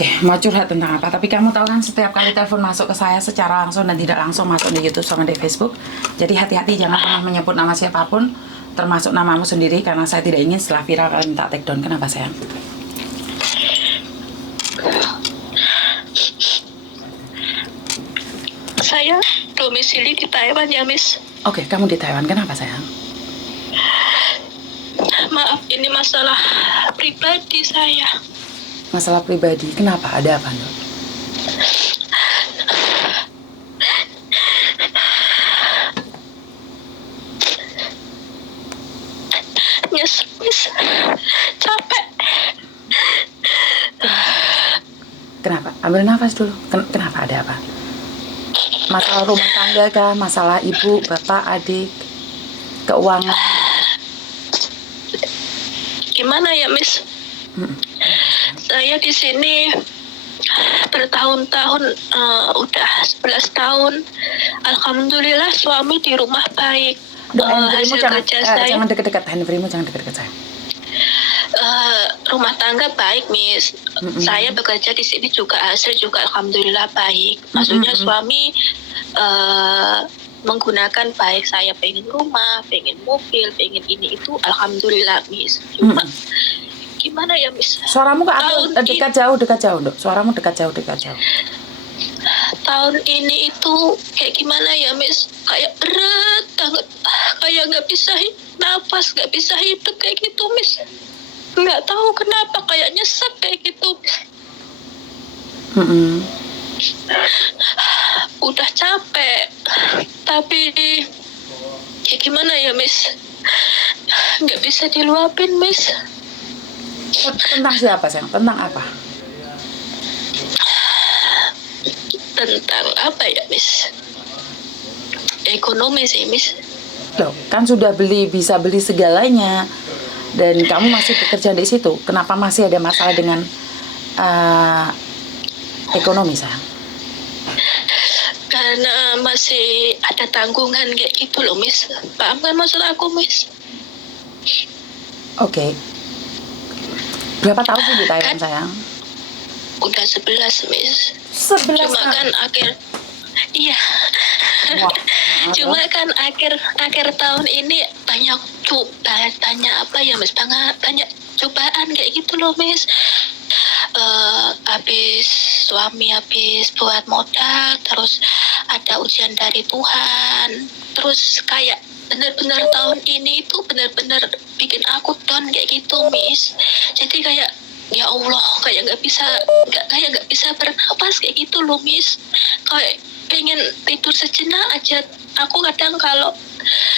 Oke, mau curhat tentang apa? Tapi kamu tahu kan setiap kali telepon masuk ke saya secara langsung dan tidak langsung masuk di YouTube sama di Facebook. Jadi hati-hati jangan pernah menyebut nama siapapun, termasuk namamu sendiri, karena saya tidak ingin setelah viral kalian minta take down. Kenapa sayang? Saya domisili di Taiwan ya, Miss. Oke, kamu di Taiwan. Kenapa sayang? Maaf, ini masalah pribadi saya. Masalah pribadi. Kenapa? Ada apa, Dok? Nyesek, Miss. Capek. Kenapa? Ambil nafas dulu. Kenapa? Ada apa? Masalah rumah tangga kah? Masalah ibu, bapak, adik, keuangan? Gimana ya, Miss? Saya di sini bertahun-tahun, udah 11 tahun. Alhamdulillah suami di rumah baik. Handphonemu Hasil kerja saya, jangan deket-deket. Handphonemu jangan deket-deket saya. rumah tangga baik, Miss. Saya bekerja di sini juga hasil juga alhamdulillah baik. Maksudnya suami menggunakan baik. Saya pengen rumah, pengen mobil, pengen ini itu alhamdulillah, Miss. Cuma gimana ya, Miss? Suaramu kok dekat jauh, Dok. Suaramu dekat jauh. Tahun ini itu kayak gimana ya, Miss? Kayak berat banget, kayak nggak bisa napas, nggak bisa hidup kayak gitu, Miss. Nggak tahu kenapa kayak nyesek kayak gitu. Udah capek, tapi ya gimana ya, Miss? Nggak bisa diluapin, Miss. Tentang siapa sayang? Tentang apa? Tentang apa ya, Miss? Ekonomi sih, Miss. Loh, kan sudah bisa beli segalanya dan kamu masih bekerja di situ. Kenapa masih ada masalah dengan ekonomi sayang? Karena masih ada tanggungan kayak gitu loh, Miss. Paham kan maksud aku, Miss? Oke. Berapa tahun sih di Thailand sayang? Udah 11, Miss. 11 Cuma tahun. kan iya. Wah, Cuma kan akhir tahun ini banyak apa ya, Miss? Banyak cobaan kayak gitu loh, Miss. Suami habis buat modal, terus ada ujian dari Tuhan, terus kayak benar-benar tahun ini itu benar-benar bikin aku down kayak gitu, Miss. Jadi kayak ya Allah, kayak nggak bisa bernapas kayak gitu loh, Miss. Kayak pengen tidur sejenak aja. Aku kadang kalau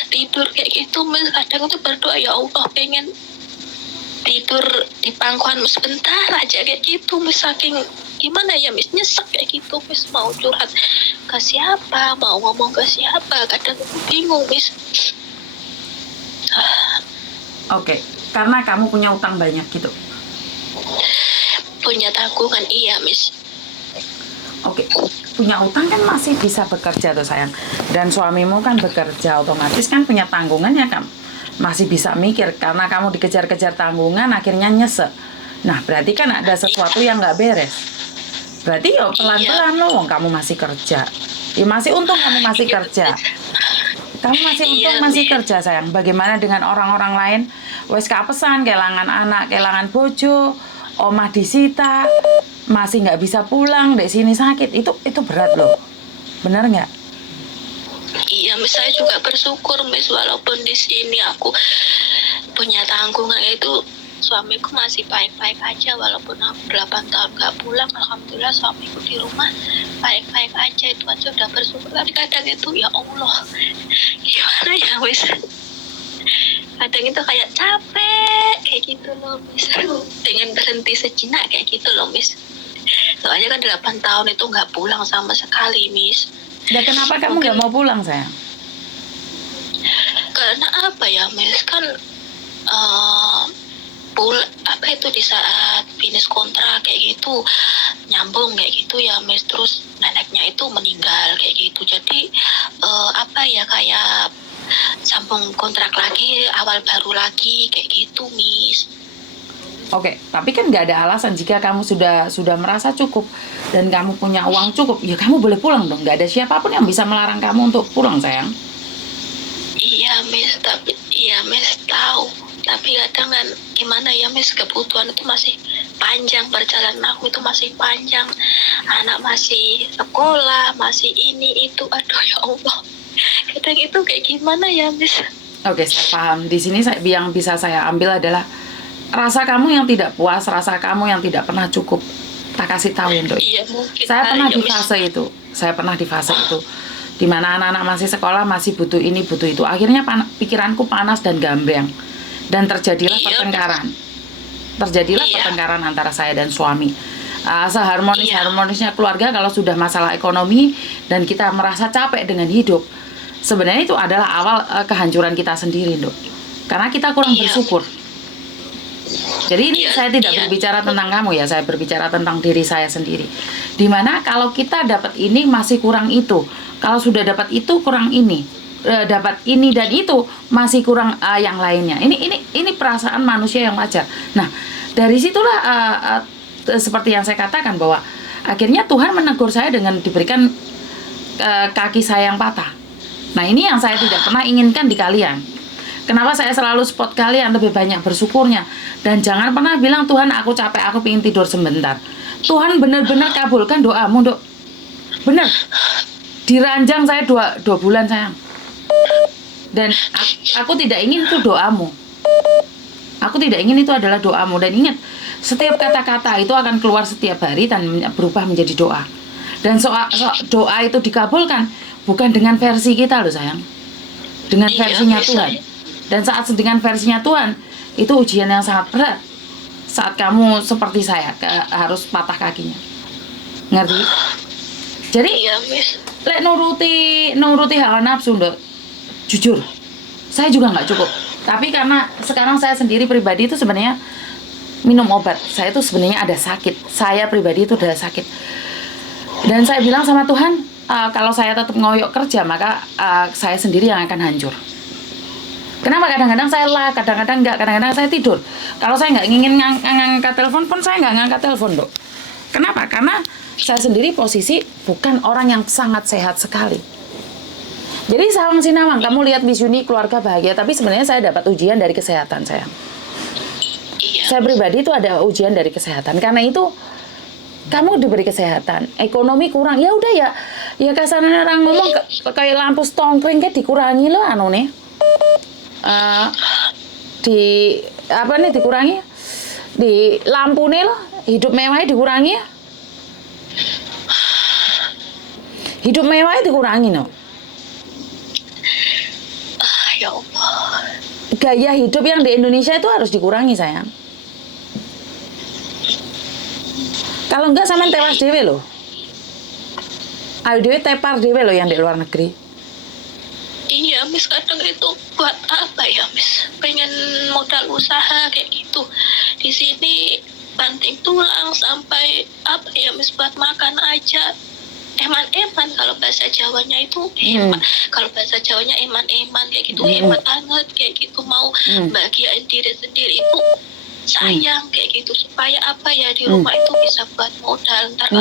tidur kayak gitu, Miss, kadang tuh berdoa, ya Allah, pengen tidur di pangkuan sebentar aja kayak gitu, Miss. Saking gimana ya, Miss, nyesek kayak gitu, Miss. Mau curhat ke siapa, mau ngomong ke siapa, kadang bingung, Miss. Oke, karena kamu punya utang banyak gitu. Punya tanggungan, iya, Miss. Oke, punya utang kan masih bisa bekerja tuh sayang. Dan suamimu kan bekerja, otomatis kan punya tanggungannya kan. Masih bisa mikir, karena kamu dikejar-kejar tanggungan akhirnya nyesek. Nah, berarti kan ada sesuatu yang nggak beres. Berarti ya pelan-pelan loh, kamu masih kerja. Ya masih untung kamu masih kerja. Kamu masih untung masih kerja sayang. Bagaimana dengan orang-orang lain? Wes kapesan, kehilangan anak, kehilangan bojo, omah disita, masih nggak bisa pulang, dek sini sakit. Itu berat loh. Benar nggak? Iya, Miss, saya juga bersyukur, Miss, walaupun di sini aku punya tanggungan, itu suamiku masih baik-baik aja, walaupun aku 8 tahun gak pulang. Alhamdulillah suamiku di rumah baik-baik aja, itu aja udah bersyukur. Tapi kadang itu ya Allah, gimana ya, Miss? Kadang itu kayak capek kayak gitu loh, Miss. Pengen berhenti sejenak kayak gitu loh, Miss. Soalnya kan 8 tahun itu gak pulang sama sekali, Miss. Ya kenapa kamu nggak mau pulang sayang? Karena apa ya, Miss, kan apa itu di saat finish kontrak kayak gitu nyambung kayak gitu ya, Miss. Terus neneknya itu meninggal kayak gitu, jadi apa ya, kayak sambung kontrak lagi, awal baru lagi kayak gitu, Miss. Oke, tapi kan nggak ada alasan jika kamu sudah merasa cukup dan kamu punya uang cukup, ya kamu boleh pulang dong. Nggak ada siapapun yang bisa melarang kamu untuk pulang, sayang. Iya Miss, tapi iya Miss tahu. Tapi kadang kan gimana ya Miss, kebutuhan itu masih panjang, perjalanan aku itu masih panjang. Anak masih sekolah, masih ini itu, aduh ya Allah. Kadang itu kayak gimana ya Miss? Oke, saya paham. Di sini yang bisa saya ambil adalah rasa kamu yang tidak puas, rasa kamu yang tidak pernah cukup. Tak kasih tahu ya, Dok. Iya mungkin. Saya pernah ya, di Miss. fase itu. Saya pernah di fase itu. Di mana anak-anak masih sekolah, masih butuh ini, butuh itu. Akhirnya pikiranku panas dan gambreng. Dan terjadilah Iya. pertengkaran. Terjadilah Iya. pertengkaran antara saya dan suami. Seharmonis-harmonisnya Iya. keluarga kalau sudah masalah ekonomi dan kita merasa capek dengan hidup. Sebenarnya itu adalah awal kehancuran kita sendiri, Dok. Karena kita kurang Iya. bersyukur. Jadi ini Iya, saya tidak iya. berbicara tentang kamu ya, saya berbicara tentang diri saya sendiri. Dimana kalau kita dapat ini masih kurang itu, kalau sudah dapat itu kurang ini, dapat ini dan itu masih kurang yang lainnya. Ini perasaan manusia yang wajar. Nah, dari situlah seperti yang saya katakan bahwa akhirnya Tuhan menegur saya dengan diberikan kaki saya yang patah. Nah, ini yang saya tidak pernah inginkan di kalian. Kenapa saya selalu spot kalian lebih banyak bersyukurnya. Dan jangan pernah bilang, Tuhan aku capek, aku pengen tidur sebentar. Tuhan benar-benar kabulkan doamu, Dok. Benar. Diranjang saya 2 bulan, sayang. Dan aku tidak ingin itu doamu. Aku tidak ingin itu adalah doamu. Dan ingat, setiap kata-kata itu akan keluar setiap hari dan berubah menjadi doa. Dan doa itu dikabulkan bukan dengan versi kita loh, sayang. Dengan Iya, versinya Miss, Tuhan. Dan saat dengan versinya Tuhan, itu ujian yang sangat berat. Saat kamu seperti saya, harus patah kakinya. Ngerti? Jadi, Iya Miss. lek nuruti hawa nafsu, Dok. Jujur, saya juga nggak cukup. Tapi karena sekarang saya sendiri pribadi itu sebenarnya minum obat. Saya itu sebenarnya ada sakit. Saya pribadi itu udah sakit. Dan saya bilang sama Tuhan, kalau saya tetap ngoyok kerja, maka saya sendiri yang akan hancur. Kenapa kadang-kadang saya kadang-kadang enggak, kadang-kadang saya tidur. Kalau saya nggak ingin ngangkat telepon pun saya nggak ngangkat telepon, Dok. Kenapa? Karena saya sendiri posisi bukan orang yang sangat sehat sekali. Jadi sawang sinawang, kamu lihat Miss Yuni keluarga bahagia, tapi sebenarnya saya dapat ujian dari kesehatan saya. Iya. Saya pribadi itu ada ujian dari kesehatan. Karena itu kamu diberi kesehatan, ekonomi kurang, ya udah ya kasarnya orang ngomong kayak lampu stongkring kayak dikurangi loh nih. Dikurangi di lampu nih loh, hidup mewahnya dikurangi ya. Hidup mewahnya dikurangi no. Ya Allah. Gaya hidup yang di Indonesia itu harus dikurangi, sayang. Kalau enggak sama tewas dewe loh. Ayo dewe tepar dewe loh yang di luar negeri. Iya Miss, kadang itu buat apa ya Miss? Pengen modal usaha kayak gitu. Di sini banting tulang sampai apa ya Miss, buat makan aja. Eman-eman kalau bahasa Jawanya itu kalau bahasa Jawanya eman-eman kayak gitu, hemat banget kayak gitu, mau bahagiain diri sendiri itu sayang kayak gitu, supaya apa ya di rumah itu bisa buat modal ntar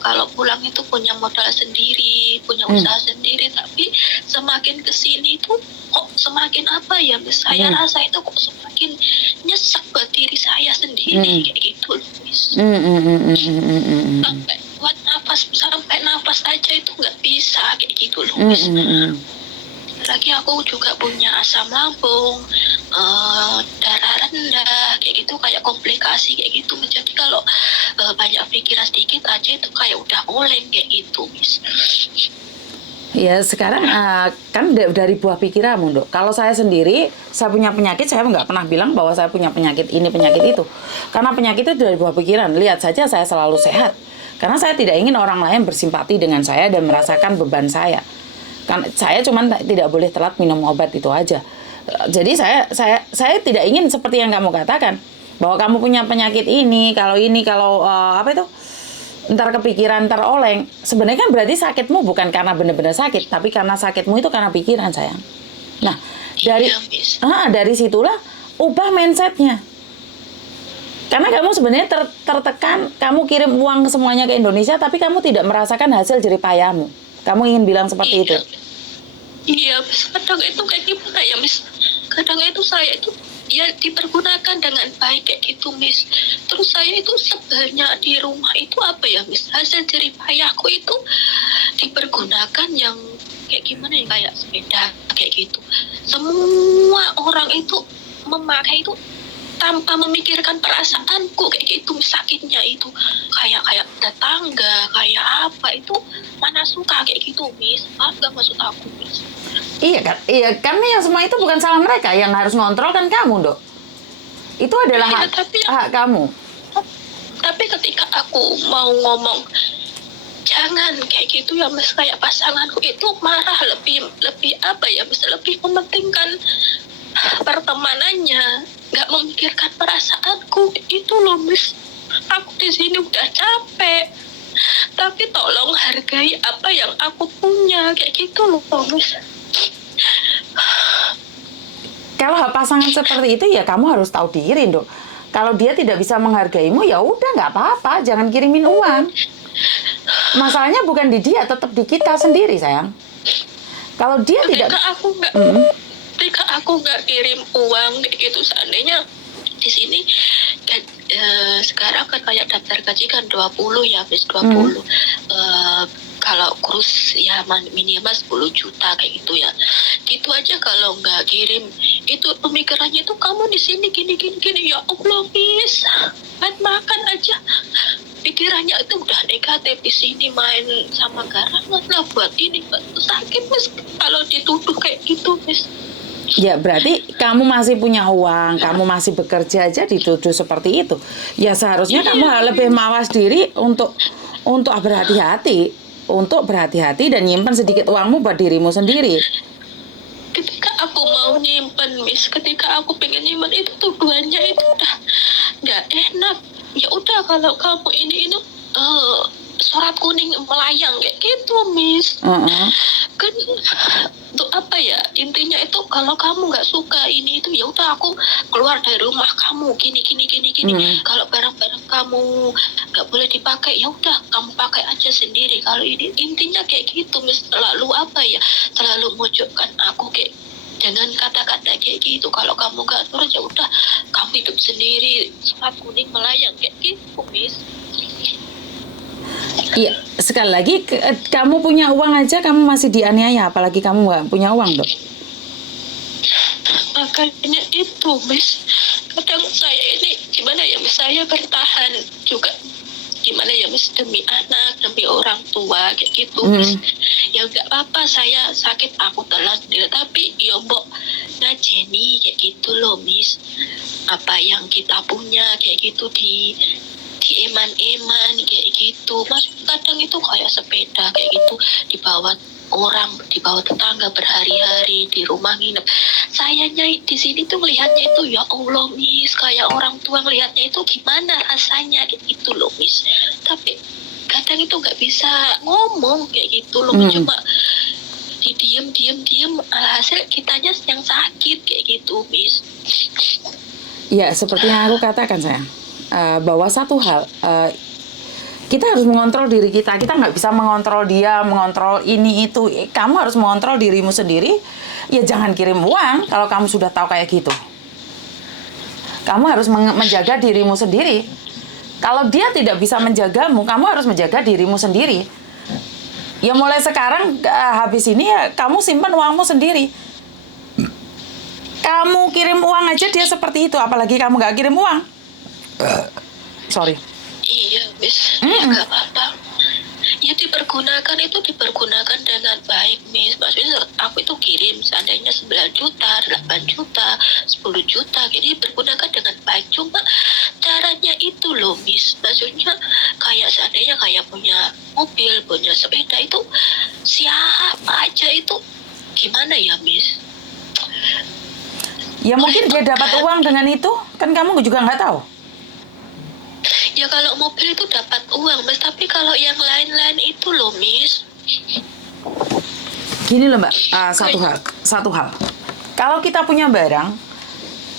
kalau pulang itu punya modal sendiri, punya usaha sendiri. Tapi semakin kesini itu kok semakin apa ya Miss, saya rasa itu kok semakin nyesek buat diri saya sendiri kayak gitu loh Miss. Sampai buat nafas aja itu nggak bisa kayak gitu loh Miss. Lagi aku juga punya asam lambung, darah rendah kayak gitu, kayak komplikasi kayak gitu. Jadi kalau banyak pikiran sedikit aja itu kayak udah oleng kayak gitu Miss. Ya sekarang kan dari buah pikiranmu, Dok. Kalau saya sendiri, saya punya penyakit, saya nggak pernah bilang bahwa saya punya penyakit ini, penyakit itu. Karena penyakit itu dari buah pikiran. Lihat saja saya selalu sehat. Karena saya tidak ingin orang lain bersimpati dengan saya dan merasakan beban saya. Kan saya cuma tidak boleh telat minum obat itu aja. Jadi saya tidak ingin seperti yang kamu katakan bahwa kamu punya penyakit ini kalau apa itu ntar kepikiran ntar oleng. Sebenarnya kan berarti sakitmu bukan karena benar-benar sakit, tapi karena sakitmu itu karena pikiran, sayang. Nah dari situlah ubah mindsetnya. Karena kamu sebenarnya tertekan, kamu kirim uang semuanya ke Indonesia, tapi kamu tidak merasakan hasil jerih payahmu. Kamu ingin bilang seperti itu? Iya, Miss. Kadang itu kayak gimana ya, Miss? Kadang itu saya itu ya dipergunakan dengan baik kayak gitu, Miss. Terus saya itu sebelnya di rumah itu apa ya, Miss? Hasil jerih payahku itu dipergunakan yang kayak gimana ya, kayak sepeda kayak gitu. Semua orang itu memakai itu tanpa memikirkan perasaanku kayak gitu, sakitnya itu kayak tetangga kayak apa itu mana suka kayak gitu, Miss. Nggak maksud aku, Miss. Iya kan, karena yang semua itu bukan salah mereka, yang harus ngontrol kan kamu, Dok. Itu adalah Iya, hak kamu. tapi ketika aku mau ngomong jangan kayak gitu ya, Mas, kayak pasanganku itu marah, lebih apa ya, Mas, lebih mementingkan pertemanannya, nggak memikirkan perasaanku itu loh, Miss. Aku di sini udah capek, tapi tolong hargai apa yang aku punya kayak gitu loh, Miss. Kalau pasangan seperti itu ya kamu harus tahu diri, Dok. Kalau dia tidak bisa menghargaimu ya udah nggak apa-apa, jangan kirimin uang. Masalahnya bukan di dia, tetap di kita sendiri, sayang. Kalau dia tidak, Ketika aku nggak kirim uang kayak gitu, seandainya di sini sekarang kan kayak daftar gaji kan 20 ya, Miss, 20. Kalau kurus ya minimal 10 juta kayak gitu ya. Gitu aja kalau nggak kirim. Itu pemikirannya itu kamu di sini gini. Ya Allah, Miss. Makan aja. Pikirannya itu udah negatif, di sini main sama garangan lah buat ini. Sakit, Miss, kalau dituduh kayak gitu, Miss. ya berarti kamu masih punya uang, kamu masih bekerja aja dituduh seperti itu. Ya seharusnya kamu lebih mawas diri untuk berhati-hati dan nyimpan sedikit uangmu buat dirimu sendiri. Ketika aku mau nyimpen, Miss, ketika aku pengen nyimpen itu tuduhannya itu udah nggak enak. Ya udah, kalau kamu ini surat kuning melayang kayak gitu, Miss. Kan untuk apa ya, intinya itu kalau kamu nggak suka ini itu ya udah, aku keluar dari rumah kamu gini. Kalau barang-barang kamu nggak boleh dipakai ya udah kamu pakai aja sendiri. Kalau ini intinya kayak gitu, Miss. Selalu mojokkan aku kayak dengan kata-kata kayak gitu. Kalau kamu nggak nurut ya udah kamu hidup sendiri, surat kuning melayang kayak gitu, Miss. Iya, sekali lagi kamu punya uang aja kamu masih dianiaya, apalagi kamu nggak punya uang, Dok. Makanya itu, Miss, kadang saya ini gimana ya, Miss, saya bertahan juga gimana ya, Miss, demi anak, demi orang tua kayak gitu, Miss. Ya nggak apa-apa, saya sakit aku telan sendiri, tapi ya mbok ngajeni kayak gitu loh, Miss. Apa yang kita punya kayak gitu di eman-eman kayak gitu, Mas. Kadang itu kayak sepeda kayak gitu dibawa orang, dibawa tetangga berhari-hari di rumah nginep. Sayanya di sini tuh melihatnya itu ya Allah, Miss, kayak orang tua ngelihatnya itu gimana rasanya gitu loh, Miss. Tapi kadang itu nggak bisa ngomong kayak gitu loh, cuma diem, alhasil kitanya yang sakit kayak gitu, Miss. Ya, seperti yang aku katakan, sayang. Bahwa satu hal, kita harus mengontrol diri kita. Kita nggak bisa mengontrol dia, mengontrol ini itu. Kamu harus mengontrol dirimu sendiri. Ya jangan kirim uang kalau kamu sudah tahu kayak gitu. Kamu harus menjaga dirimu sendiri. Kalau dia tidak bisa menjagamu, kamu harus menjaga dirimu sendiri. Ya mulai sekarang habis ini ya kamu simpan uangmu sendiri. Kamu kirim uang aja dia seperti itu, apalagi kamu nggak kirim uang. Sorry. Iya, Miss. Nggak apa-apa. Ya dipergunakan dengan baik, Miss. Maksudnya aku itu kirim seandainya 9 juta, 8 juta, 10 juta. Jadi dipergunakan dengan baik. Cuma caranya itu loh, Miss. Maksudnya kayak seandainya kayak punya mobil, punya sepeda itu siapa aja itu gimana ya, Miss? Ya mungkin dia dapat uang dengan itu, kan kamu juga nggak tahu. Ya kalau mobil itu dapat uang, Miss, tapi kalau yang lain-lain itu loh, Miss. Gini loh, Mbak, satu hal. Kalau kita punya barang,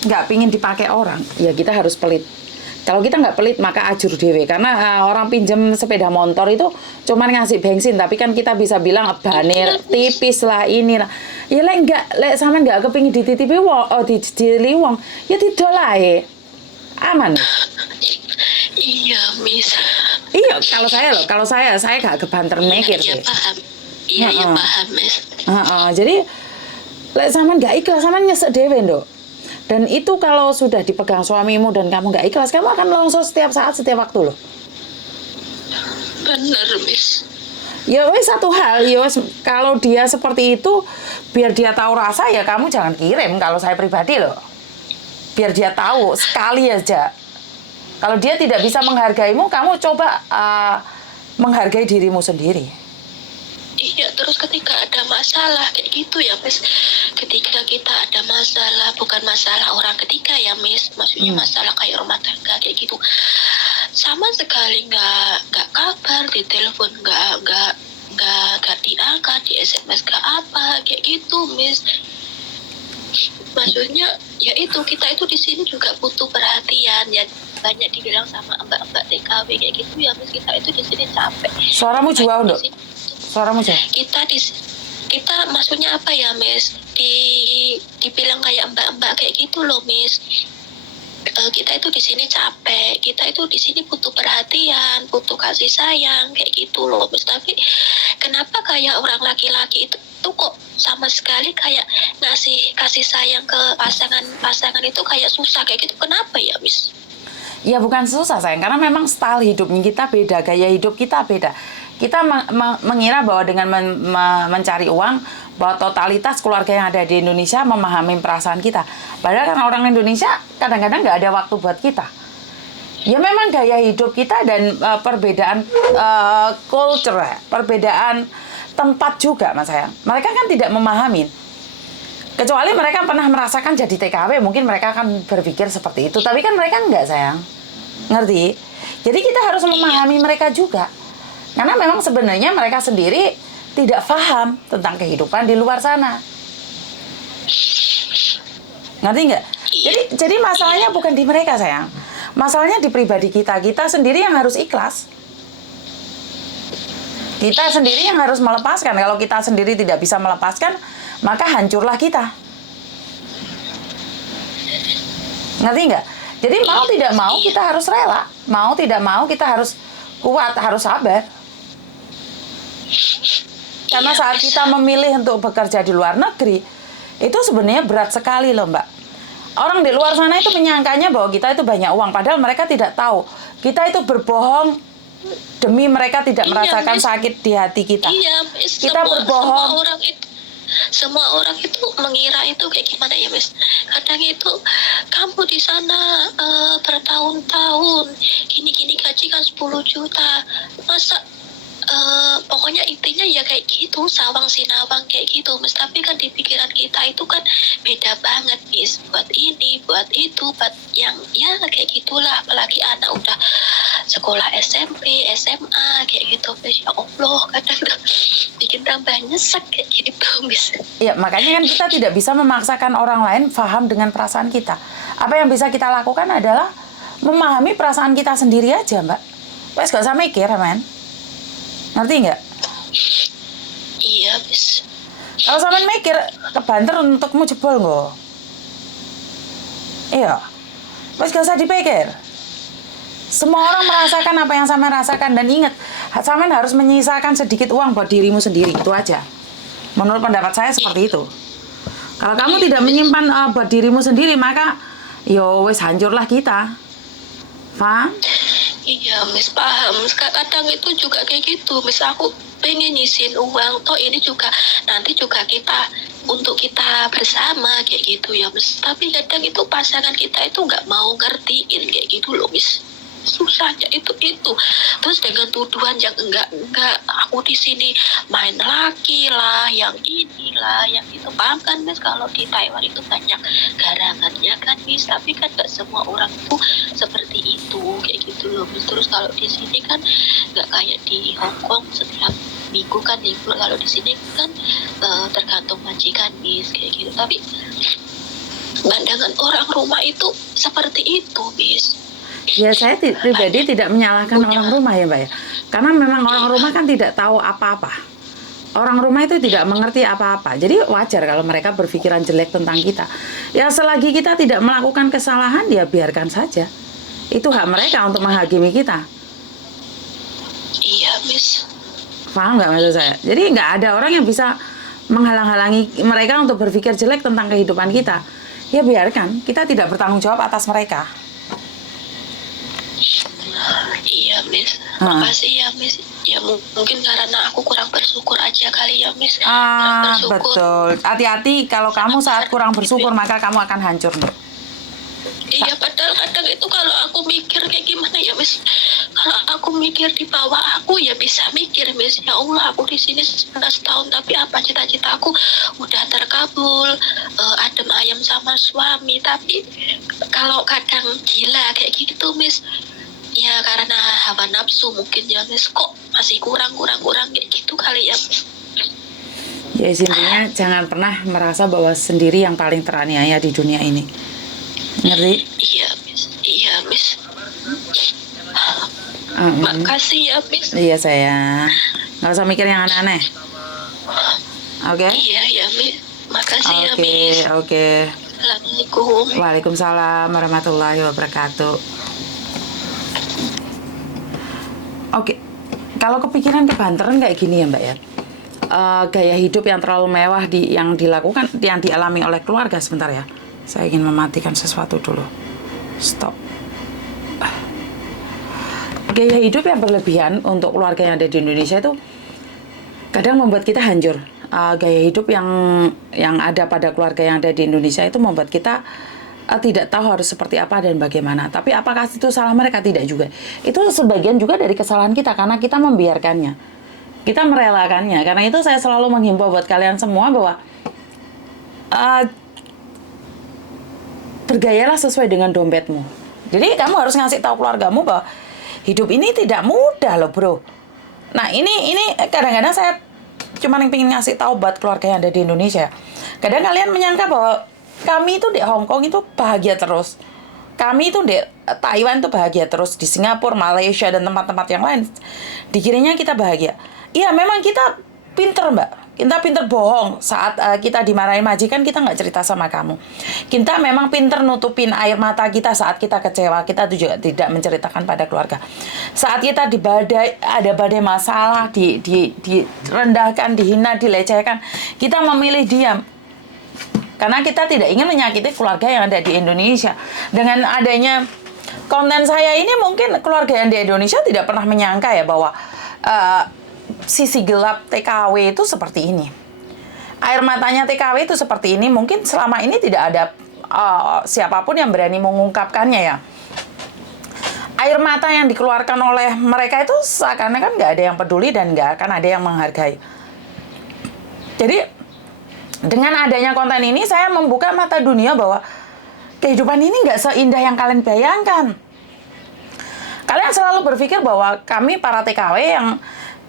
nggak pingin dipakai orang, ya kita harus pelit. Kalau kita nggak pelit maka ajur dewe, karena orang pinjam sepeda motor itu cuman ngasih bensin, tapi kan kita bisa bilang banir tipis lah ini lah. Ya lek nggak, lek sama nggak kepingin dititipi wong, di wong, ya tidak lah ya. Aman. Iya, Miss. Iya, kalau saya nggak kebanter mikir Iya, sih. paham. Iya, iya, Heeh. paham, Miss. Jadi lek sama nggak ikhlas, sama nyesek dewe nduk. Dan itu kalau sudah dipegang suamimu dan kamu nggak ikhlas, kamu akan longsor setiap saat, setiap waktu loh. Bener, Miss. Ya wes satu hal, ya wes kalau dia seperti itu, biar dia tahu rasa ya kamu jangan kirim kalau saya pribadi loh. Biar dia tahu sekali aja. Kalau dia tidak bisa menghargaimu, kamu coba menghargai dirimu sendiri. Iya, terus ketika ada masalah kayak gitu ya, Miss. Ketika kita ada masalah, bukan masalah orang ketiga ya, Miss. Maksudnya masalah kayak rumah tangga kayak gitu. Sama sekali nggak kabar, di telepon nggak diangkat, di SMS nggak apa kayak gitu, Miss. Maksudnya ya itu, kita itu di sini juga butuh perhatian ya. Banyak dibilang sama mbak-mbak TKW kayak gitu ya, Miss. Kita itu di sini capek. Suaramu jauh, Nduk. Suaramu jauh. Kita maksudnya apa ya, Miss? Dibilang kayak mbak-mbak kayak gitu loh, Miss. Kita itu di sini capek, kita itu di sini butuh perhatian, butuh kasih sayang kayak gitu loh, Miss. Tapi kenapa kayak orang laki-laki itu tuh kok sama sekali kayak ngasih kasih sayang ke pasangan itu kayak susah kayak gitu? Kenapa ya, Miss? Ya bukan susah sayang, karena memang style hidupnya kita beda, gaya hidup kita beda. Kita mengira bahwa dengan mencari uang, bahwa totalitas keluarga yang ada di Indonesia memahami perasaan kita. Padahal kan orang Indonesia kadang-kadang nggak ada waktu buat kita. Ya memang gaya hidup kita dan perbedaan culture, perbedaan tempat juga, Mas sayang. Mereka kan tidak memahami. Kecuali mereka pernah merasakan jadi TKW, mungkin mereka akan berpikir seperti itu. Tapi kan mereka enggak, sayang. Ngerti? Jadi kita harus memahami mereka juga. Karena memang sebenarnya mereka sendiri tidak paham tentang kehidupan di luar sana. Ngerti nggak? Jadi masalahnya bukan di mereka, sayang. Masalahnya di pribadi kita. Kita sendiri yang harus ikhlas. Kita sendiri yang harus melepaskan. Kalau kita sendiri tidak bisa melepaskan, maka hancurlah kita. Ngerti nggak? Jadi mau tidak mau kita harus rela. Mau tidak mau kita harus kuat, harus sabar. Karena saat kita memilih untuk bekerja di luar negeri, itu sebenarnya berat sekali loh, Mbak. Orang di luar sana itu menyangkanya bahwa kita itu banyak uang. Padahal mereka tidak tahu. Kita itu berbohong demi mereka tidak merasakan sakit di hati kita. Iya, Miss. Kita berbohong. Semua orang itu mengira itu kayak gimana ya, Miss? Kadang itu kamu di sana bertahun-tahun, gini-gini gaji kan 10 juta. Masa pokoknya intinya ya kayak gitu, sawang sinawang kayak gitu, Miss. Tapi kan di pikiran kita itu kan beda banget, Miss. Buat ini, buat itu, buat yang ya kayak gitulah. Apalagi anak udah sekolah SMP, SMA kayak gitu, Miss. Ya Allah, kadang bikin tambah nyesek kayak gitu, Miss. Ya, makanya kan kita tidak bisa memaksakan orang lain paham dengan perasaan kita. Apa yang bisa kita lakukan adalah memahami perasaan kita sendiri aja, Mbak. Wes gak usah mikir, men. Ngerti nggak? Iya, Miss. Kalau sampean mikir, kebanter untukmu jebol nggak? Iya. Wes gak usah dipikir. Semua orang merasakan apa yang sampean rasakan, dan ingat, sampean harus menyisakan sedikit uang buat dirimu sendiri, itu aja. Menurut pendapat saya seperti itu. Kalau kamu tidak menyimpan buat dirimu sendiri, maka yo wes hancurlah kita. Paham? Iya, Miss, paham. Kadang itu juga kayak gitu, Miss. Aku pengen nyisin uang, toh ini juga nanti juga kita untuk kita bersama kayak gitu ya, Miss. Tapi kadang itu pasangan kita itu nggak mau ngertiin kayak gitu loh, Miss. Susahnya itu. Terus dengan tuduhan yang enggak aku di sini main laki lah, yang inilah, yang itu. Paham kan, Miss? Kalau di Taiwan itu banyak garangannya kan, Miss. Tapi kan nggak semua orang itu seperti itu kayak gitu loh, Miss. Terus kalau di sini kan nggak kayak di Hong Kong setiap minggu kan libur. Kalau di sini kan tergantung majikan, Miss, kayak gitu. Tapi pandangan orang rumah itu seperti itu, Miss. Ya saya pribadi tidak menyalahkan orang rumah ya Mbak ya. Karena memang orang rumah kan tidak tahu apa-apa. Orang rumah itu tidak mengerti apa-apa. Jadi wajar kalau mereka berpikiran jelek tentang kita. Ya selagi kita tidak melakukan kesalahan ya biarkan saja. Itu hak mereka untuk menghakimi kita. Iya, Miss. Paham nggak maksud saya? Jadi nggak ada orang yang bisa menghalang-halangi mereka untuk berpikir jelek tentang kehidupan kita. Ya biarkan, kita tidak bertanggung jawab atas mereka. Iya, Miss. Ah. Makasih ya, Miss. Ya mungkin karena aku kurang bersyukur aja kali ya, Miss. Kurang bersyukur. Betul. Hati-hati kalau kamu saat kurang bersyukur maka kamu akan hancur, Nduk. Iya, padahal kadang itu kalau aku mikir kayak gimana ya, Miss. Kalau aku mikir di bawah aku ya bisa mikir, Miss. Ya Allah, aku di sini 11 tahun tapi apa cita-citaku udah terkabul, adem ayam sama suami. Tapi kalau kadang gila kayak gitu, Miss. Ya karena hawa nafsu mungkin ya, Miss. Kok masih kurang kayak gitu kali ya, Miss. Ya intinya jangan pernah merasa bahwa sendiri yang paling teraniaya di dunia ini. Ngerti? Iya, Miss. Iya, Miss. Makasih ya, Miss. Iya sayang. Nggak usah mikir yang aneh-aneh. Oke? Iya, ya, Miss. Makasih ya, Oke, Miss. oke. Assalamualaikum. Waalaikumsalam warahmatullahi wabarakatuh. Oke, kalau kepikiran kebanteran kayak gini ya Mbak ya, gaya hidup yang terlalu mewah yang dilakukan, yang dialami oleh keluarga. Sebentar ya, saya ingin mematikan sesuatu dulu. Stop. Gaya hidup yang berlebihan untuk keluarga yang ada di Indonesia itu kadang membuat kita hancur. Gaya hidup yang ada pada keluarga yang ada di Indonesia itu membuat kita tidak tahu harus seperti apa dan bagaimana. Tapi apakah itu salah mereka? Tidak juga. Itu sebagian juga dari kesalahan kita karena kita membiarkannya. Kita merelakannya. Karena itu saya selalu menghimbau buat kalian semua bahwa bergayalah sesuai dengan dompetmu. Jadi kamu harus ngasih tahu keluargamu bahwa hidup ini tidak mudah loh, bro. Nah, ini kadang-kadang saya cuma yang pengen ngasih tahu buat keluarga yang ada di Indonesia. Kadang kalian menyangka bahwa kami itu di Hong Kong itu bahagia terus. Kami itu di Taiwan itu bahagia terus. Di Singapura, Malaysia, dan tempat-tempat yang lain. Dikiranya kita bahagia. Iya, memang kita pinter, Mbak. Kita pinter bohong. Saat kita dimarahin majikan, kita nggak cerita sama kamu. Kita memang pinter nutupin air mata kita saat kita kecewa. Kita tuh juga tidak menceritakan pada keluarga. Saat kita ada badai masalah, direndahkan, dihina, dilecehkan, kita memilih diam. Karena kita tidak ingin menyakiti keluarga yang ada di Indonesia. Dengan adanya konten saya ini, mungkin keluarga yang di Indonesia tidak pernah menyangka ya bahwa sisi gelap TKW itu seperti ini. Air matanya TKW itu seperti ini. Mungkin selama ini tidak ada siapapun yang berani mengungkapkannya ya. Air mata yang dikeluarkan oleh mereka itu seakan-akan nggak ada yang peduli dan nggak akan ada yang menghargai. Jadi dengan adanya konten ini, saya membuka mata dunia bahwa kehidupan ini nggak seindah yang kalian bayangkan. Kalian selalu berpikir bahwa kami para TKW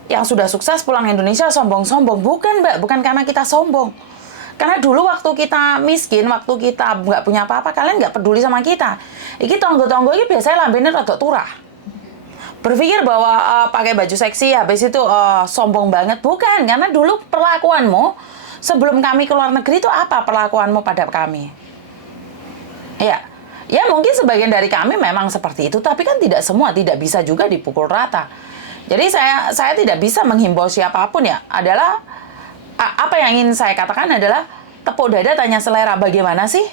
yang sudah sukses pulang Indonesia sombong-sombong. Bukan, Mbak. Bukan karena kita sombong. Karena dulu waktu kita miskin, waktu kita nggak punya apa-apa, kalian nggak peduli sama kita. Iki tonggo-tonggo ini biasanya lambene rada turah. Berpikir bahwa pakai baju seksi, habis itu sombong banget. Bukan, karena dulu perlakuanmu sebelum kami ke luar negeri itu apa perlakuanmu pada kami? Ya mungkin sebagian dari kami memang seperti itu, tapi kan tidak semua, tidak bisa juga dipukul rata. Jadi saya tidak bisa menghimbau siapapun ya. Adalah apa yang ingin saya katakan adalah tepuk dada tanya selera, bagaimana sih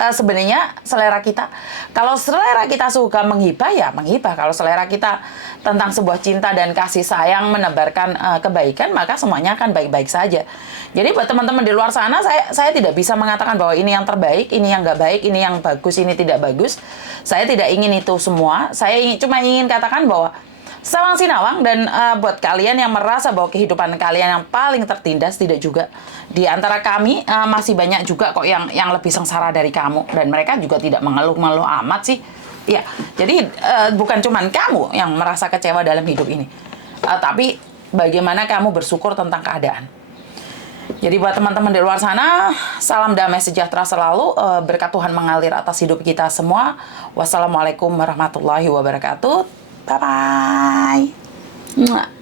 sebenarnya selera kita. Kalau selera kita suka menghibah ya menghibah. Kalau selera kita tentang sebuah cinta dan kasih sayang menebarkan kebaikan, maka semuanya akan baik-baik saja. Jadi buat teman-teman di luar sana, saya tidak bisa mengatakan bahwa ini yang terbaik, ini yang nggak baik, ini yang bagus, ini tidak bagus. Saya tidak ingin itu semua. Saya cuma ingin katakan bahwa Sawang Sinawang, dan buat kalian yang merasa bahwa kehidupan kalian yang paling tertindas, tidak juga. Di antara kami masih banyak juga kok yang lebih sengsara dari kamu, dan mereka juga tidak mengeluh-ngeluh amat sih. Ya, jadi bukan cuman kamu yang merasa kecewa dalam hidup ini, tapi bagaimana kamu bersyukur tentang keadaan. Jadi buat teman-teman di luar sana, salam damai sejahtera selalu, berkat Tuhan mengalir atas hidup kita semua. Wassalamualaikum warahmatullahi wabarakatuh. Bye-bye.